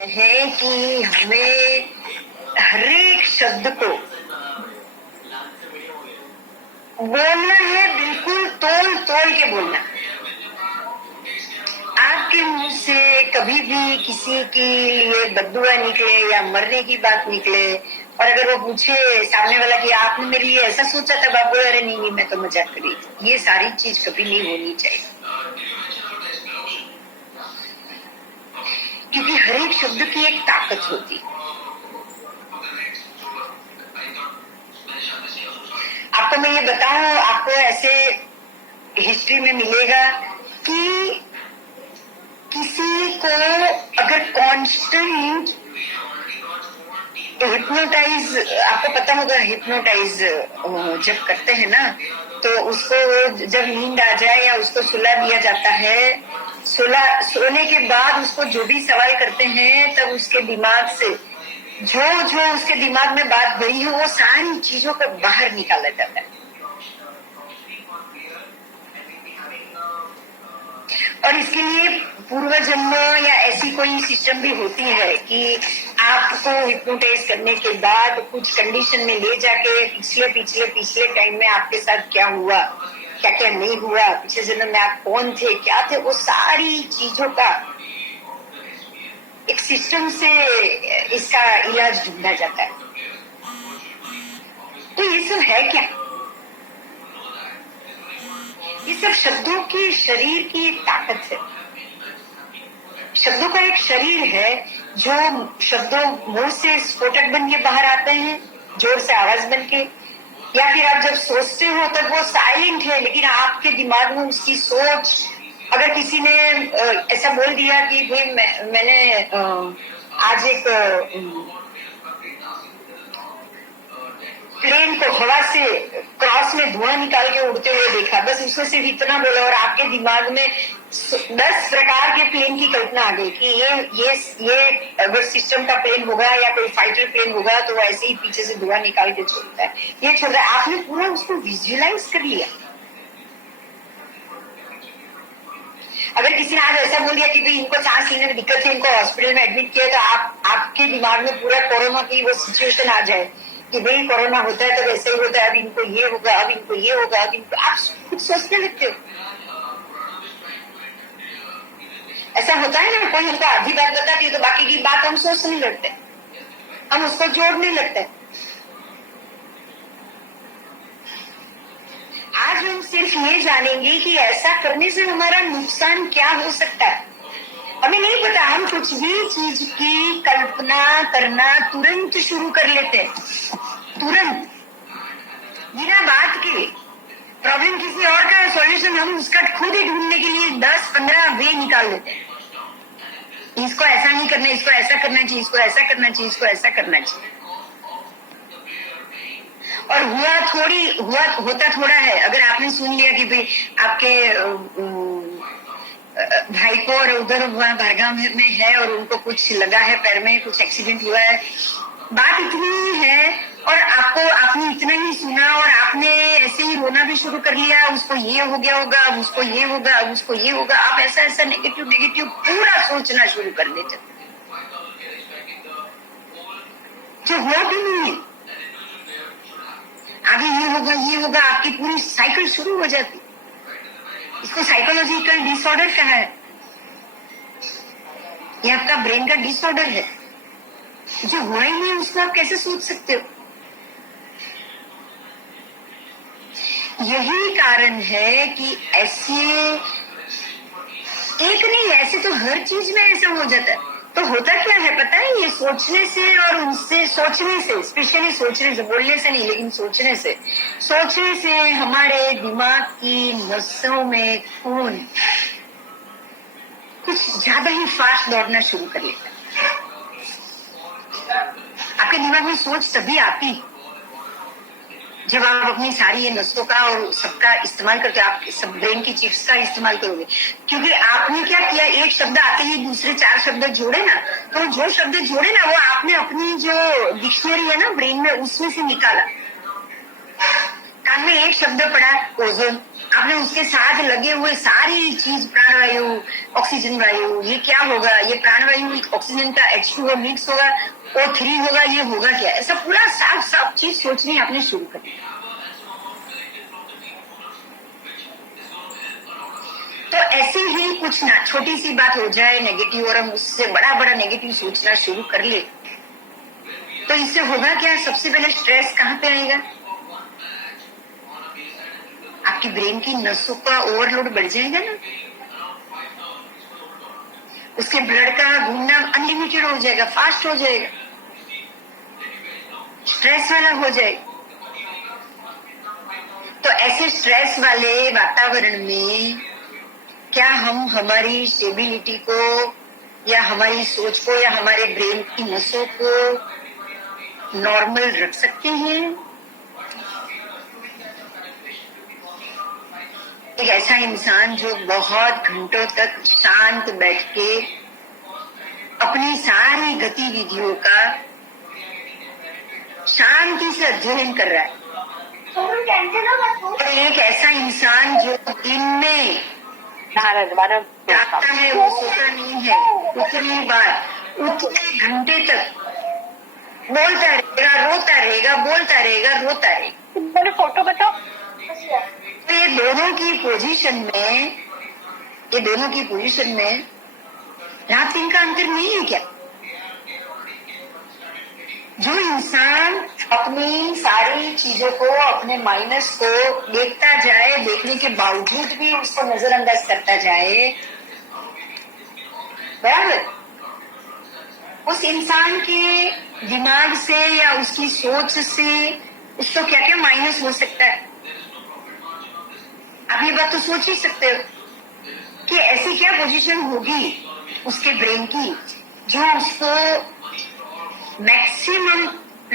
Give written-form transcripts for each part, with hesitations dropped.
है कि हमें हर एक शब्द को बोलना है, बिल्कुल तोल तोल के बोलना। आपके मुंह से कभी भी किसी के लिए बद्दुआ निकले या मरने की बात निकले और अगर वो पूछे सामने वाला कि आपने मेरे लिए ऐसा सोचा था, बाबू अरे नहीं मैं तो मजाक कर रही थी, ये सारी चीज कभी नहीं होनी चाहिए। क्योंकि हर एक शब्द की एक ताकत होती। आपको मैं ये बताऊं, आपको ऐसे हिस्ट्री में मिलेगा कि किसी को अगर कांस्टेंट हिप्नोटाइज, आपको पता होगा हिप्नोटाइज जब करते हैं ना, तो उसको जब नींद आ जाए या उसको सुला दिया जाता है, सोने के बाद उसको जो भी सवाल करते हैं तब उसके दिमाग से जो उसके दिमाग में बात गई है वो सारी चीजों को बाहर निकाला जाता है। और इसके लिए पूर्व जन्म या ऐसी कोई सिस्टम भी होती है कि आपको हिप्नोटाइज करने के बाद कुछ कंडीशन में ले जाके पिछले टाइम में आपके साथ क्या हुआ, क्या क्या नहीं हुआ, पिछले जन्म में आप कौन थे, क्या थे, वो सारी चीजों का एक सिस्टम से इसका इलाज ढूंढा जाता है। तो ये सब है क्या? ये सब शब्दों की, शरीर की एक ताकत है। शब्दों का एक शरीर है जो शब्दों मुंह से स्फोटक बन के बाहर आते हैं, जोर से आवाज बन के, या फिर आप जब सोचते हो तब वो साइलेंट है, लेकिन आपके दिमाग में उसकी सोच, अगर किसी ने ऐसा बोल दिया कि भाई मैंने आज एक प्लेन को हवा से क्रॉस में धुआं निकाल के उड़ते हुए देखा, बस उसने सिर्फ इतना बोला और आपके दिमाग में 10 प्रकार के प्लेन की कल्पना आ गई कि ये अगर सिस्टम का प्लेन होगा या कोई फाइटर प्लेन होगा तो वो ऐसे ही पीछे से धुआं निकाल के छोड़ता है, ये छोड़ रहा है। आपने पूरा उसको विजुअलाइज कर लिया। अगर किसी ने आज ऐसा बोल दिया कि भाई इनको सांस लेने में दिक्कत है, इनको हॉस्पिटल में एडमिट किया, तो आपके दिमाग में पूरा कोरोना की वो सिचुएशन आ जाए कि भाई कोरोना होता है तो वैसे ही होता है, अब इनको ये होगा, अब इनको ये होगा, अब इनको, आप खुद सोचने लगते हो। ऐसा होता है ना, कोई हमको आधी बात बताती है तो बाकी की बात हम सोचने लगते, हम उसको जोड़ने लगते हैं। आज हम सिर्फ ये जानेंगे कि ऐसा करने से हमारा नुकसान क्या हो सकता है। हमें नहीं पता, हम कुछ भी चीज की कल्पना करना तुरंत शुरू कर लेते हैं, तुरंत, बिना बात के। प्रॉब्लम किसी और का सॉल्यूशन हम उसका खुद ही ढूंढने के लिए 10-15 वे निकाल लेते हैं। इसको ऐसा नहीं करना, इसको ऐसा करना चाहिए, इसको ऐसा करना चाहिए, इसको ऐसा करना चाहिए। और होता थोड़ा है। अगर आपने सुन लिया कि भाई आपके भाई को और उधर वहाँ भारगांव में है और उनको कुछ लगा है, पैर में कुछ एक्सीडेंट हुआ है, बात इतनी ही है और आपने इतना ही सुना और आपने ऐसे ही रोना भी शुरू कर लिया, उसको ये हो गया होगा, अब उसको ये होगा, अब उसको ये होगा, आप ऐसा नेगेटिव पूरा सोचना शुरू कर देते, जो हो भी नहीं है। आगे ये होगा, आपकी पूरी साइकिल शुरू हो जाती। इसको साइकोलॉजिकल डिसऑर्डर कहा है। ये आपका ब्रेन का डिसऑर्डर है। जो हुआ ही नहीं उसको आप कैसे सोच सकते हो? यही कारण है कि ऐसे एक नहीं, ऐसे तो हर चीज में ऐसा हो जाता है। तो होता क्या है पता है, ये सोचने से और उनसे सोचने से, स्पेशली सोचने से, बोलने से नहीं लेकिन सोचने से हमारे दिमाग की नसों में खून कुछ ज्यादा ही फास्ट दौड़ना शुरू कर लेता है। आपके दिमाग में सोच तभी आती जब आप अपनी सारी ये नसों का और सबका इस्तेमाल करके आप सब ब्रेन की चिप्स का इस्तेमाल करोगे। क्योंकि आपने क्या किया, एक शब्द आते ही दूसरे 4 शब्द जोड़े ना, तो जो शब्द जोड़े ना वो आपने अपनी जो डिक्शनरी है ना ब्रेन में उसमें से निकाला। कान में एक शब्द पड़ा ओजोन, आपने उसके साथ लगे हुए सारी चीज प्राणवायु, ऑक्सीजन वायु, ये क्या होगा, ये प्राणवायु ऑक्सीजन का H2O मिक्स होगा, O3 होगा, ये होगा क्या, ऐसा पूरा साफ साफ चीज सोचनी आपने शुरू कर दी। तो ऐसे ही कुछ ना छोटी सी बात हो जाए नेगेटिव और हम उससे बड़ा बड़ा नेगेटिव सोचना शुरू कर ले, तो इससे होगा क्या, सबसे पहले स्ट्रेस कहाँ पे आएगा, आपकी ब्रेन की नसों का ओवरलोड बढ़ जाएगा ना, उसके ब्लड का घूमना अनलिमिटेड हो जाएगा, फास्ट हो जाएगा, स्ट्रेस वाला हो जाएगा। तो ऐसे स्ट्रेस वाले वातावरण में क्या हम हमारी स्टेबिलिटी को या हमारी सोच को या हमारे ब्रेन की नसों को नॉर्मल रख सकते हैं? एक ऐसा इंसान जो बहुत घंटों तक शांत बैठ के अपनी सारी गतिविधियों का शांति से अध्ययन कर रहा है, और एक ऐसा इंसान जो दिन में जागता है, वो सोता नहीं है, उतनी बार उतने घंटे तक बोलता रहेगा, रोता रहेगा, बोलता रहेगा, रोता रहेगा। मैंने फोटो बताओ। तो ये दोनों की पोजीशन में रात दिन का अंतर नहीं है क्या? जो इंसान अपनी सारी चीजों को, अपने माइनस को देखता जाए, देखने के बावजूद भी उसको नजरअंदाज करता जाए, बराबर, उस इंसान के दिमाग से या उसकी सोच से उसको क्या क्या माइनस हो सकता है। आप ये बात तो सोच ही सकते हो कि ऐसी क्या पोजीशन होगी उसके ब्रेन की जो उसको मैक्सिमम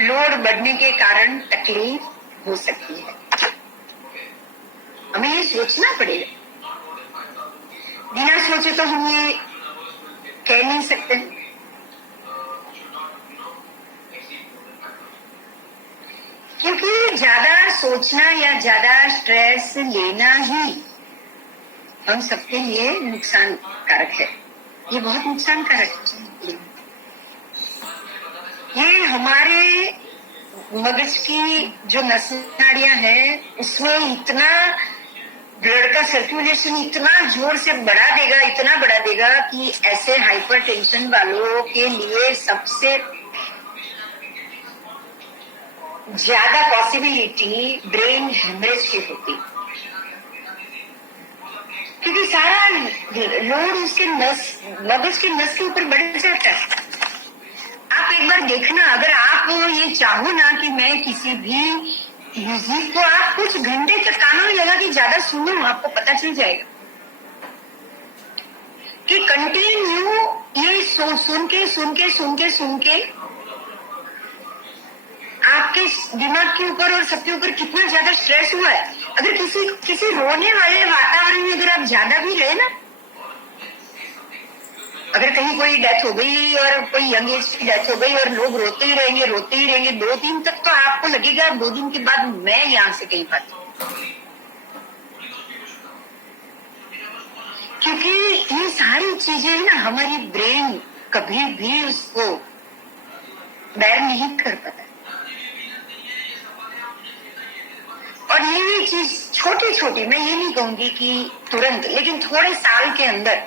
लोड बढ़ने के कारण तकलीफ हो सकती है। हमें ये सोचना पड़ेगा, बिना सोचे तो हम ये कह नहीं सकते। क्योंकि ज्यादा सोचना या ज्यादा स्ट्रेस लेना ही हम सबके लिए नुकसानकारक है, ये बहुत नुकसानकारक है। ये हमारे मगज की जो नस नाड़ियां हैं उसमें इतना ब्लड का सर्कुलेशन इतना जोर से बढ़ा देगा, इतना बढ़ा देगा कि ऐसे हाइपरटेंशन वालों के लिए सबसे ज्यादा पॉसिबिलिटी ब्रेन हेमरेज की होती, क्योंकि सारा लोड उसके मगज के नस के ऊपर बढ़ जाता है। आप एक बार देखना, अगर आप ये चाहो ना कि मैं किसी भी म्यूजिक को आप कुछ घंटे तक कानों में लगा के ज्यादा सुनो, आपको पता चल जाएगा कि कंटिन्यू ये सुन के आपके दिमाग के ऊपर और सबके ऊपर कितना ज्यादा स्ट्रेस हुआ है। अगर किसी रोने वाले वातावरण में अगर आप ज्यादा भी रहे ना, अगर कहीं कोई डेथ हो गई और कोई यंग एज की डेथ हो गई और लोग रोते ही रहेंगे 2 दिन तक, तो आपको लगेगा 2 दिन के बाद मैं यहां से कहीं भागी, क्योंकि ये सारी चीजें ना हमारी ब्रेन कभी भी उसको बेर नहीं कर पाता। और ये चीज छोटी, मैं ये नहीं कहूंगी कि तुरंत, लेकिन थोड़े साल के अंदर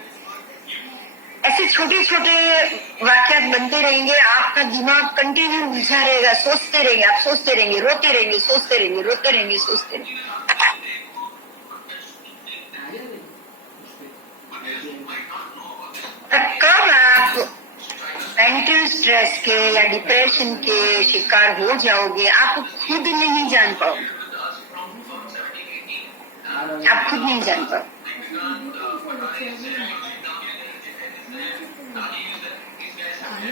ऐसे छोटे वाक्यात बनते रहेंगे, आपका दिमाग कंटिन्यू उलझा रहेगा, सोचते रहेंगे, आप सोचते रहेंगे, रोते रहेंगे, सोचते रहेंगे, रोते रहेंगे, सोचते रहेंगे। कब आप मेंटल स्ट्रेस के या डिप्रेशन के शिकार हो जाओगे, आप खुद नहीं जान पाओगे, आप खुद नहीं जान पाओगे।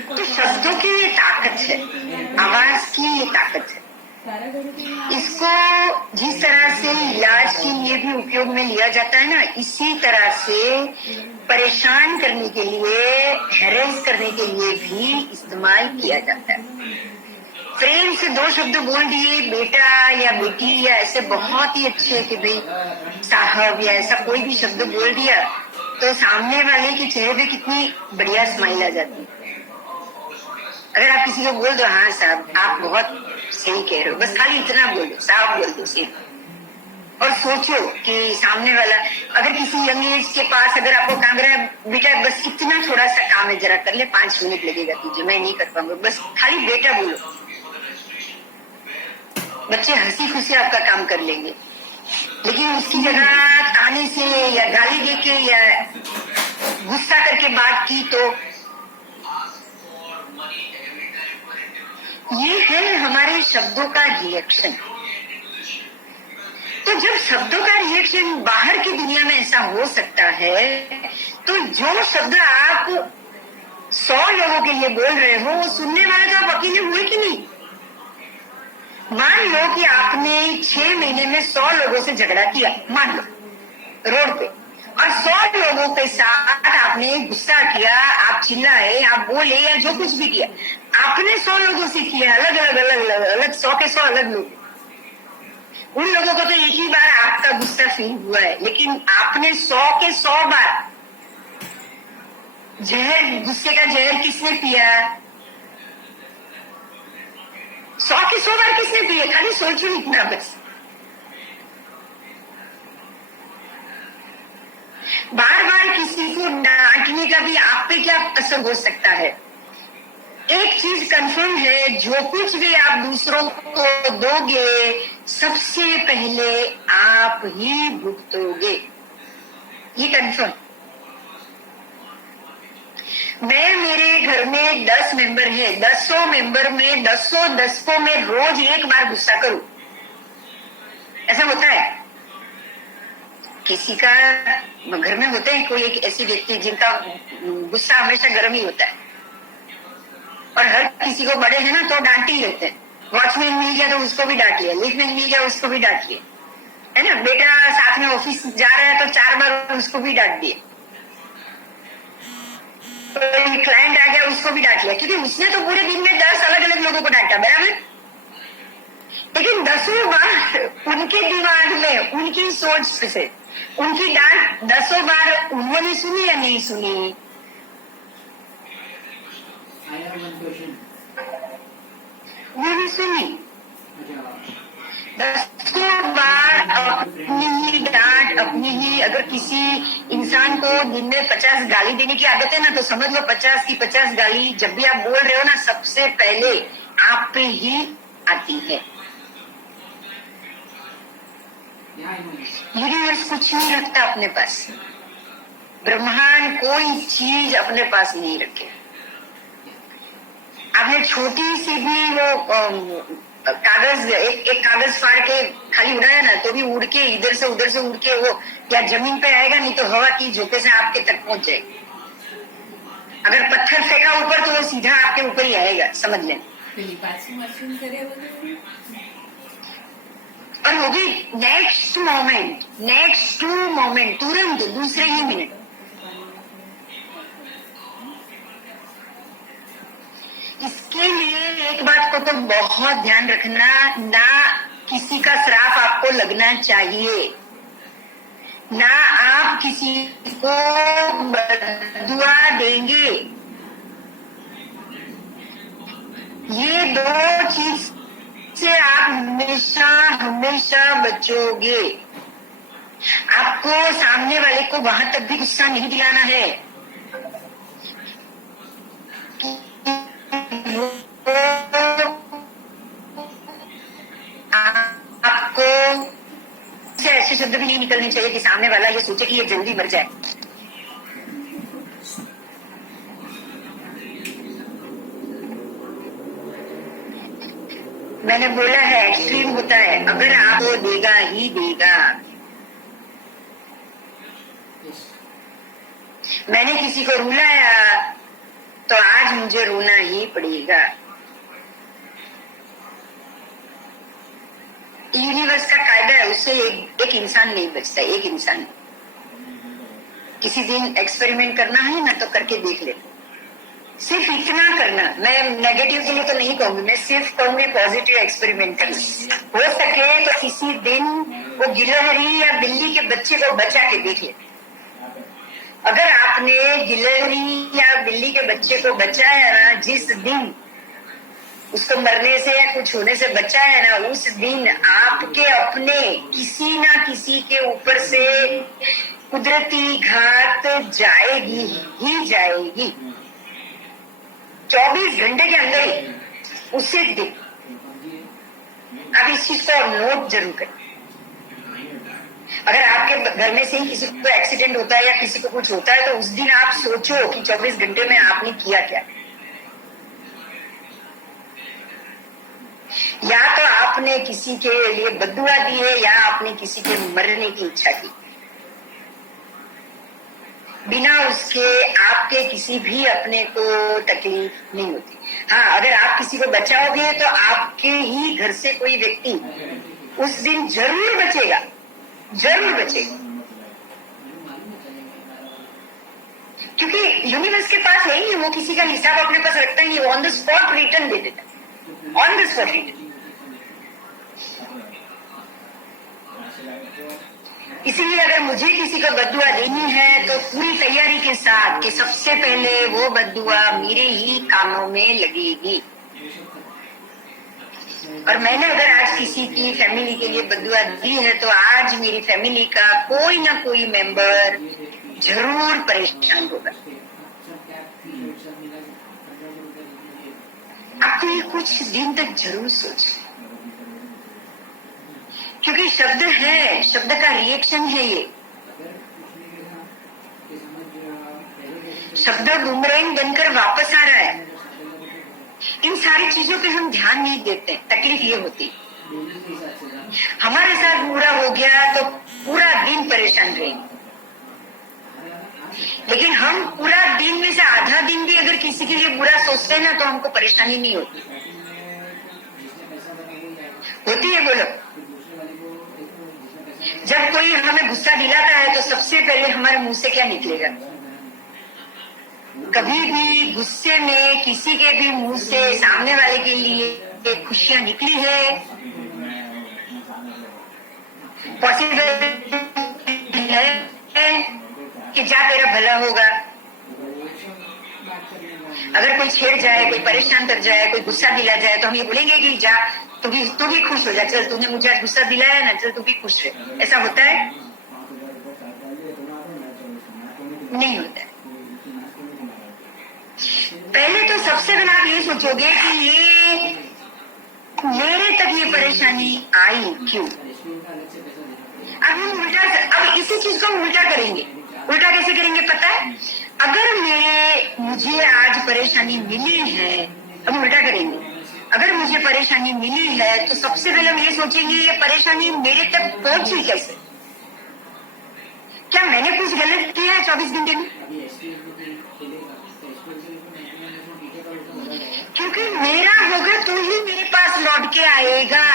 तो शब्दों की ये ताकत है, आवाज की ये ताकत है, इसको जिस तरह से इलाज के लिए भी उपयोग में लिया जाता है ना, इसी तरह से परेशान करने के लिए, हैरेस करने के लिए भी इस्तेमाल किया जाता है। प्रेम से दो शब्द बोल दिए, बेटा या बेटी या ऐसे बहुत ही अच्छे कि भाई साहब या ऐसा कोई भी शब्द बोल दिया तो सामने वाले के चेहरे पे कितनी बढ़िया स्माइल आ जाती है। अगर आप किसी को बोल दो हाँ साहब आप बहुत सही कह रहे हो, बस खाली इतना बोल दो, साहब बोल दो सिर्फ, और सोचो कि सामने वाला अगर किसी यंग एज के पास अगर आपको काम रहा है, बेटा बस इतना थोड़ा सा काम है जरा कर ले, 5 मिनट लगेगा तुझे, मैं नहीं कर पाऊंगा, बस खाली बेटा बोलो, बच्चे हंसी खुशी आपका काम कर लेंगे। लेकिन उसकी जगह ताने से या गाली देके या गुस्सा करके बात की तो ये है हमारे शब्दों का रिएक्शन। तो जब शब्दों का रिएक्शन बाहर की दुनिया में ऐसा हो सकता है, तो जो शब्द आप 100 लोगों के लिए बोल रहे हो वो सुनने वाले तो आप अकेले हुए कि नहीं। मान लो कि आपने 6 महीने में 100 लोगों से झगड़ा किया, मान लो रोड पे, और 100 लोगों के साथ आपने गुस्सा किया, आप चिल्लाए, आप बोले या जो कुछ भी किया, आपने 100 लोगों से किया, अलग अलग अलग अलग अलग 100 के 100 अलग लोग। उन लोगों को तो एक ही बार आपका गुस्सा फील हुआ है, लेकिन आपने 100 के 100 बार जहर, गुस्से का जहर किसने पिया? 100 के 100 बार किसने पिया? खाली सोचो इतना बस। बार बार किसी को डांटने का भी आप पे क्या असर हो सकता है? एक चीज कंफर्म है, जो कुछ भी आप दूसरों को दोगे सबसे पहले आप ही भुगतोगे, ये कंफर्म। मैं, मेरे घर में 10 मेंबर है, 10 मेंबर में 10 को मैं रोज एक बार गुस्सा करूं, ऐसा होता है? किसी का घर में होते हैं कोई एक ऐसी व्यक्ति जिनका गुस्सा हमेशा गर्म ही होता है, और हर किसी को बड़े हैं ना तो डांट ही रहते हैं। वॉचमैन मिल गया तो उसको भी डांट लिया, लिफ्टमैन मिल गया उसको भी डांट लिया, है ना। बेटा साथ में ऑफिस जा रहा है तो 4 बार उसको भी डांट दिया, तो क्लाइंट आ गया उसको भी डांट लिया, क्योंकि उसने तो पूरे दिन में 10 अलग अलग लोगों को डांटा, बराबर। लेकिन 10 बार उनके दिमाग में, उनकी सोच से उनकी डांट 10 बार उन्होंने सुनी या नहीं सुनी? वो भी सुनी। 10 बार अपनी ही डांट, अपनी ही, अगर किसी इंसान को दिन में 50 गाली देने की आदत है ना, तो समझ लो 50 की 50 गाली जब भी आप बोल रहे हो ना, सबसे पहले आप पे ही आती है। यूनिवर्स कुछ नहीं रखता अपने पास, ब्रह्मांड कोई चीज अपने पास नहीं रखे। आपने छोटी सी भी वो कागज, एक कागज फाड़ के खाली उड़ाया ना, तो भी उड़ के इधर से उड़ के वो या जमीन पे आएगा, नहीं तो हवा की झोंके से आपके तक पहुंच जाएगी। अगर पत्थर फेंका ऊपर तो वो सीधा आपके ऊपर ही आएगा, समझ लें। और वो भी नेक्स्ट मोमेंट, तुरंत दूसरे ही मिनट। इसके लिए एक बात को तो बहुत ध्यान रखना, ना किसी का श्राप आपको लगना चाहिए, ना आप किसी को बद्दुआ देंगे। ये 2 चीज से आप हमेशा बचोगे। आपको सामने वाले को वहां तक भी गुस्सा नहीं दिलाना है आपको ऐसे शब्द भी नहीं निकलने चाहिए कि सामने वाला ये सोचे कि ये जल्दी मर जाए। मैंने बोला है एक्सट्रीम होता है, अगर आपको देगा ही देगा। मैंने किसी को रुलाया तो आज मुझे रोना ही पड़ेगा। यूनिवर्स का कायदा है, उससे एक इंसान नहीं बचता, एक इंसान। किसी दिन एक्सपेरिमेंट करना है ना तो करके देख ले। सिर्फ इतना करना, मैं नेगेटिव के लिए तो नहीं कहूंगी, मैं सिर्फ कहूंगी पॉजिटिव एक्सपेरिमेंट करना। हो सके तो किसी दिन वो गिलहरी या बिल्ली के बच्चे को बचा के देख ले। अगर आपने गिलहरी या बिल्ली के बच्चे को बचाया ना, जिस दिन उसको मरने से या कुछ होने से बचाया ना, उस दिन आपके अपने किसी ना किसी के ऊपर से कुदरती घात जाएगी ही जाएगी। 24 घंटे के अंदर ही उसी दिन आप इस चीज को नोट जरूर करें। अगर आपके घर में से ही किसी को एक्सीडेंट होता है या किसी को कुछ होता है, तो उस दिन आप सोचो कि 24 घंटे में आपने किया क्या। या तो आपने किसी के लिए बद्दुआ दी है या आपने किसी के मरने की इच्छा की। बिना उसके आपके किसी भी अपने को तकलीफ नहीं होती। हाँ, अगर आप किसी को बचाओगे तो आपके ही घर से कोई व्यक्ति उस दिन जरूर बचेगा, जरूर बचेगा, क्योंकि यूनिवर्स के पास है ही, वो किसी का हिसाब अपने पास रखता ही नहीं, वो ऑन द स्पॉट रिटर्न दे देता, ऑन द स्पॉट रिटर्न। इसीलिए अगर मुझे किसी को बद्दुआ देनी है तो पूरी तैयारी के साथ कि सबसे पहले वो बद्दुआ मेरे ही कामों में लगेगी। और मैंने अगर आज किसी की फैमिली के लिए बद्दुआ दी है तो आज मेरी फैमिली का कोई ना कोई मेंबर जरूर परेशान होगा। आपको ये कुछ दिन तक जरूर सोच, क्योंकि शब्द है, शब्द का रिएक्शन है ये। शब्द बूमरैंग बनकर वापस आ रहा है। इन सारी चीजों पे हम ध्यान नहीं देते, तकलीफ ये होती हमारे साथ बुरा हो गया तो पूरा दिन परेशान रहेंगे, लेकिन हम पूरा दिन में से आधा दिन भी अगर किसी के लिए बुरा सोचते हैं ना तो हमको परेशानी नहीं होती। होती है, बोलो। जब कोई हमें गुस्सा दिलाता है तो सबसे पहले हमारे मुंह से क्या निकलेगा? कभी भी गुस्से में किसी के भी मुंह से सामने वाले के लिए खुशियां निकली है? पॉसिबल है कि जा तेरा भला होगा। अगर कोई छेड़ जाए, कोई परेशान कर जाए, कोई गुस्सा दिला जाए तो हम ये बोलेंगे कि जा तू भी खुश हो जा, चल तूने मुझे आज गुस्सा दिलाया ना, चल तू भी खुश रहे। ऐसा होता है? नहीं होता है। पहले तो सबसे पहले आप ये सोचोगे कि ये मेरे तक ये परेशानी आई क्यों? अब हम अब इसी चीज को हम उल्टा करेंगे। उल्टा कैसे करेंगे पता है? अगर मुझे आज परेशानी मिली है, हम उल्टा करेंगे। अगर मुझे परेशानी मिली है तो सबसे पहले हम ये सोचेंगे ये परेशानी मेरे तक पहुंची कैसे? क्या मैंने कुछ गलत किया है 24 घंटे में? क्योंकि मेरा होगा तो ही मेरे पास लौट के आएगा।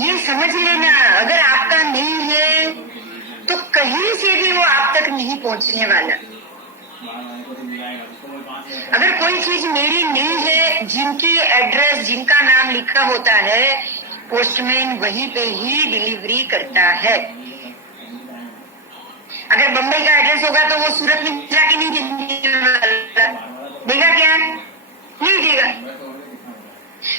ये समझ लेना, अगर आपका नहीं है तो कहीं से भी वो आप तक नहीं पहुंचने वाला। अगर कोई चीज मेरी नहीं है, जिनकी एड्रेस, जिनका नाम लिखा होता है, पोस्टमैन वहीं पे ही डिलीवरी करता है। अगर बम्बई का एड्रेस होगा तो वो सूरत में जाके नहीं देने वाला, देगा क्या? नहीं देगा।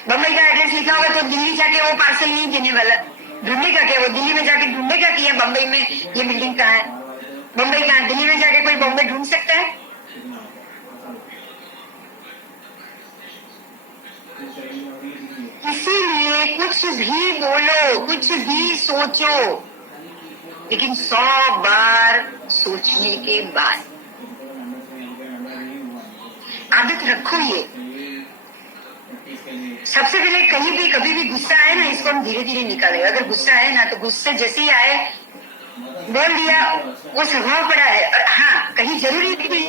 बम्बई का एड्रेस लिखा होगा तो दिल्ली जाके वो पार्सल नहीं देने वाला। ढूंढेगा क्या? वो दिल्ली में जाके ढूंढेगा कि ये बम्बई में ये बिल्डिंग कहाँ है, बम्बई कहाँ? दिल्ली में जाके कोई बम्बई ढूंढ सकता है? इसीलिए कुछ भी बोलो, कुछ भी सोचो, लेकिन 100 बार सोचने के बाद आदत रखो। ये सबसे पहले कहीं भी कभी भी गुस्सा आए ना, इसको हम धीरे धीरे निकालें। अगर गुस्सा आए ना तो गुस्से जैसे ही आए बोल दिया, वो स्वभाव पड़ा है। और हाँ, कहीं जरूरी भी,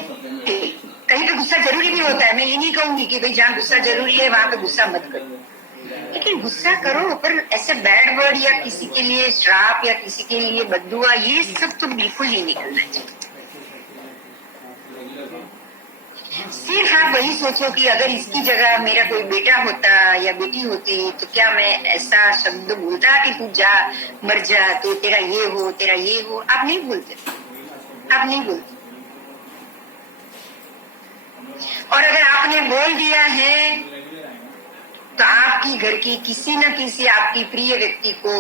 कहीं पे गुस्सा जरूरी भी होता है। मैं ये नहीं कहूंगी कि भाई जहाँ गुस्सा जरूरी है वहां पे गुस्सा मत करो, लेकिन गुस्सा करो, पर ऐसे बैड वर्ड या किसी के लिए श्राप या किसी के लिए बद्दुआ, ये सब तो बिल्कुल नहीं निकलना चाहिए। सिर्फ आप वही सोचो कि अगर इसकी जगह मेरा कोई बेटा होता या बेटी होती तो क्या मैं ऐसा शब्द बोलता कि तू जा, मर जा, तो तेरा ये हो, तेरा ये हो। आप नहीं बोलते, आप नहीं बोलते। और अगर आपने बोल दिया है तो आपकी घर की किसी न किसी आपकी प्रिय व्यक्ति को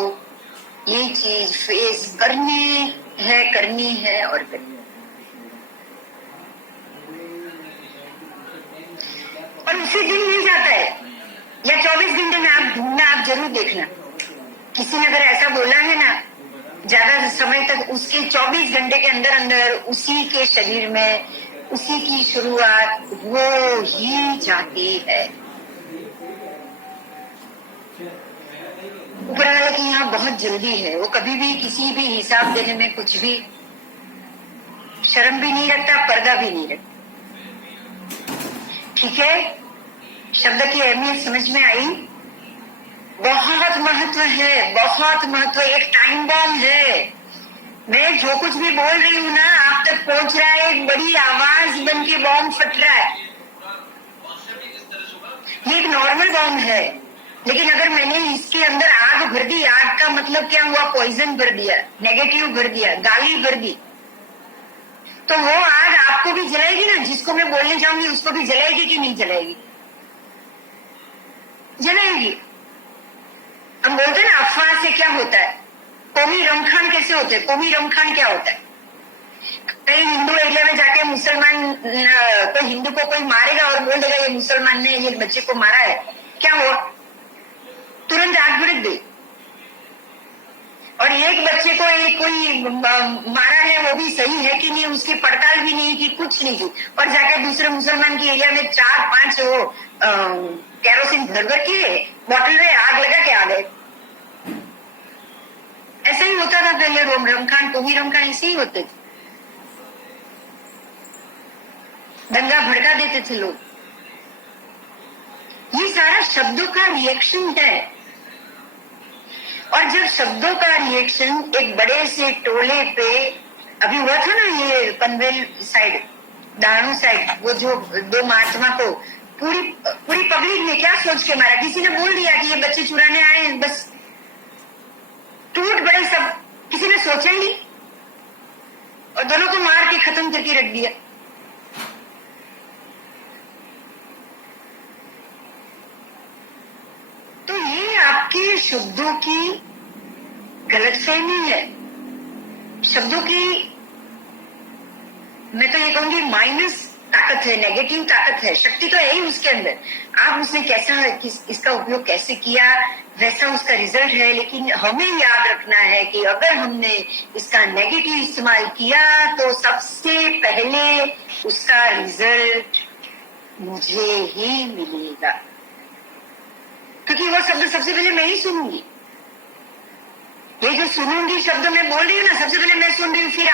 ये चीज फेस करनी है और करनी। और उसी दिन मिल जाता है या 24 घंटे में। आप ढूंढना, आप जरूर देखना, किसी ने अगर ऐसा बोला है ना, ज्यादा समय तक उसके 24 घंटे के अंदर अंदर उसी के शरीर में उसी की शुरुआत हो ही जाती है। ऊपर वाले की यहाँ बहुत जल्दी है, वो कभी भी किसी भी हिसाब देने में कुछ भी शर्म भी नहीं रखता, पर्दा भी नहीं रखता। ठीक है, शब्द की अहमियत समझ में आई। बहुत महत्व है, बहुत महत्व। एक टाइम बॉम्ब है। मैं जो कुछ भी बोल रही हूँ ना, आप तक पहुंच रहा है, एक बड़ी आवाज बन के बॉम्ब फट रहा है। ये एक नॉर्मल बॉम्ब है, लेकिन अगर मैंने इसके अंदर आग भर दी, आग का मतलब क्या हुआ? पॉइजन भर दिया, नेगेटिव भर दिया, गाली भर दी, तो वो आग आपको भी जलाएगी ना। जिसको मैं बोलने जाऊंगी उसको भी जलाएगी कि नहीं जलाएगी? जलाएगी। हम बोलते हैं ना, अफवाह से क्या होता है, कौमी रमखान कैसे होते हैं? कौमी रमखान क्या होता है? कहीं हिंदू एरिया में जाके मुसलमान, कोई हिंदू को कोई मारेगा और बोल देगा ये मुसलमान ने ये बच्चे को मारा है, क्या हुआ? तुरंत आग भड़क गई। और एक बच्चे को एक कोई मारा है, वो भी सही है कि नहीं, उसकी पड़ताल भी नहीं की, कुछ नहीं की, और जाके दूसरे मुसलमान के एरिया में 4-5 वो कैरोसिन भर के बॉटल में आग लगा के आ गए। ऐसा ही होता था पहले। रमखान, कौमी रमखान ऐसे ही होते थे, दंगा भड़का देते थे लोग। ये सारा शब्दों का रिएक्शन है। और जब शब्दों का रिएक्शन एक बड़े से टोले पे, अभी हुआ था ना ये पनवेल साइड, दाणू साइड, वो जो 2 महात्मा को पूरी पब्लिक ने क्या सोच के मारा? किसी ने बोल दिया कि ये बच्चे चुराने आए हैं, बस टूट बड़े सब, किसी ने सोचा ही नहीं, और दोनों को मार के खत्म करके रख दिया। तो ये आपके शब्दों की गलतफहमी है। शब्दों की, मैं तो ये कहूंगी, माइनस ताकत है, नेगेटिव ताकत है। शक्ति तो है ही उसके अंदर। आप उसने कैसा इसका उपयोग कैसे किया, वैसा उसका रिजल्ट है। लेकिन हमें याद रखना है कि अगर हमने इसका नेगेटिव इस्तेमाल किया तो सबसे पहले उसका रिजल्ट मुझे ही मिलेगा, क्योंकि वो शब्द सबसे पहले मैं ही सुनूंगी। ये जो सुनूंगी शब्द मैं बोल रही हूँ ना, सबसे पहले मैं सुन रही हूँ, फिर